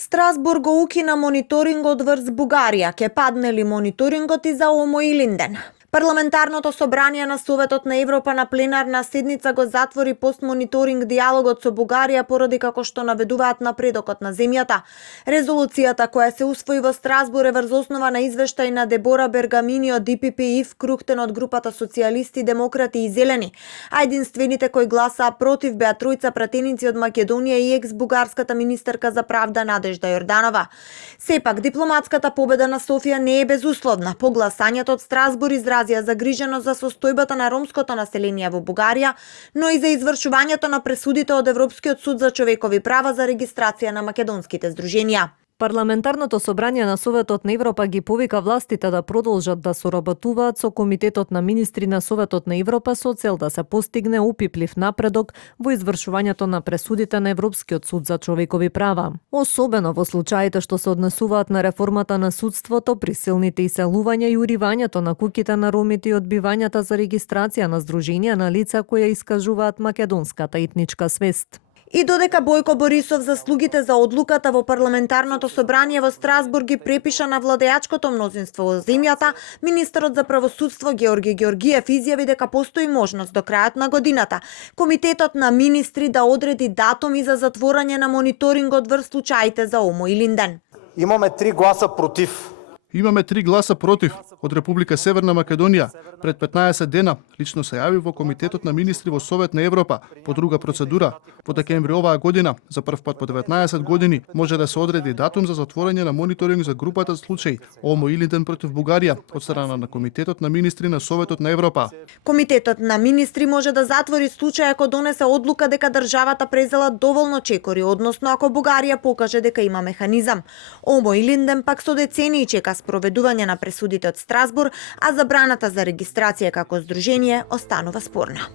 Страсбург го укина мониторингот врз Бугарија, ке падне ли мониторингот и за Омо и Линден. Парламентарното собрание на Советот на Европа на пленарна седница го затвори постмониторинг диалогот со Бугарија поради како што наведуваат напредокот на земјата. Резолуцијата која се усвои во Страсбург е врз основа на извештај на Дебора Бергамини од ДПП Круктен од групата Социјалисти, Демократи и Зелени, а единствените кои гласаа против беа тројца пратеници од Македонија и екс-бугарската министерка за правда Надежда Јорданова. Сепак, дипломатската победа на Софија не е безусловна. По гласањето од Страсбург изразија загриженост за состојбата на ромското население во Бугарија, но и за извршувањето на пресудите од Европскиот суд за човекови права за регистрација на македонските здруженија. Парламентарното собрание на Советот на Европа ги повика властите да продолжат да соработуваат со Комитетот на министри на Советот на Европа со цел да се постигне опиплив напредок во извршувањето на пресудите на Европскиот суд за човекови права. Особено во случаите што се однесуваат на реформата на судството, присилните иселувања и уривањето на куќите на ромите и одбивањата за регистрација на здруженија на лица кои искажуваат македонската етничка свест. И додека Бојко Борисов заслугите за одлуката во парламентарното собрание во Страсбург ги препиша на владеачкото мнозинство во земјата, министерот за правосудство Георги Георгиев изјави дека постои можност до крајот на годината Комитетот на министри да одреди датуми за затворање на мониторингот врз случаите за Омо и Линден. Имаме 3 гласа против. Имаме 3 гласа против од Република Северна Македонија. Пред 15 дена лично се јави во Комитетот на министри во Совет на Европа по друга процедура. Во декември оваа година, за прв пат по 19 години, може да се одреди датум за затворање на мониторинг за групата случаи Омо и Линден против Бугарија од страна на Комитетот на министри на Советот на Европа. Комитетот на министри може да затвори случај ако донесе одлука дека државата презела доволно чекори, односно ако Бугарија покаже дека има механизам. Омо и Линден пак со децении чека спроведување на пресудите од Страсбург, а забраната за регистрација како здружение останува спорна.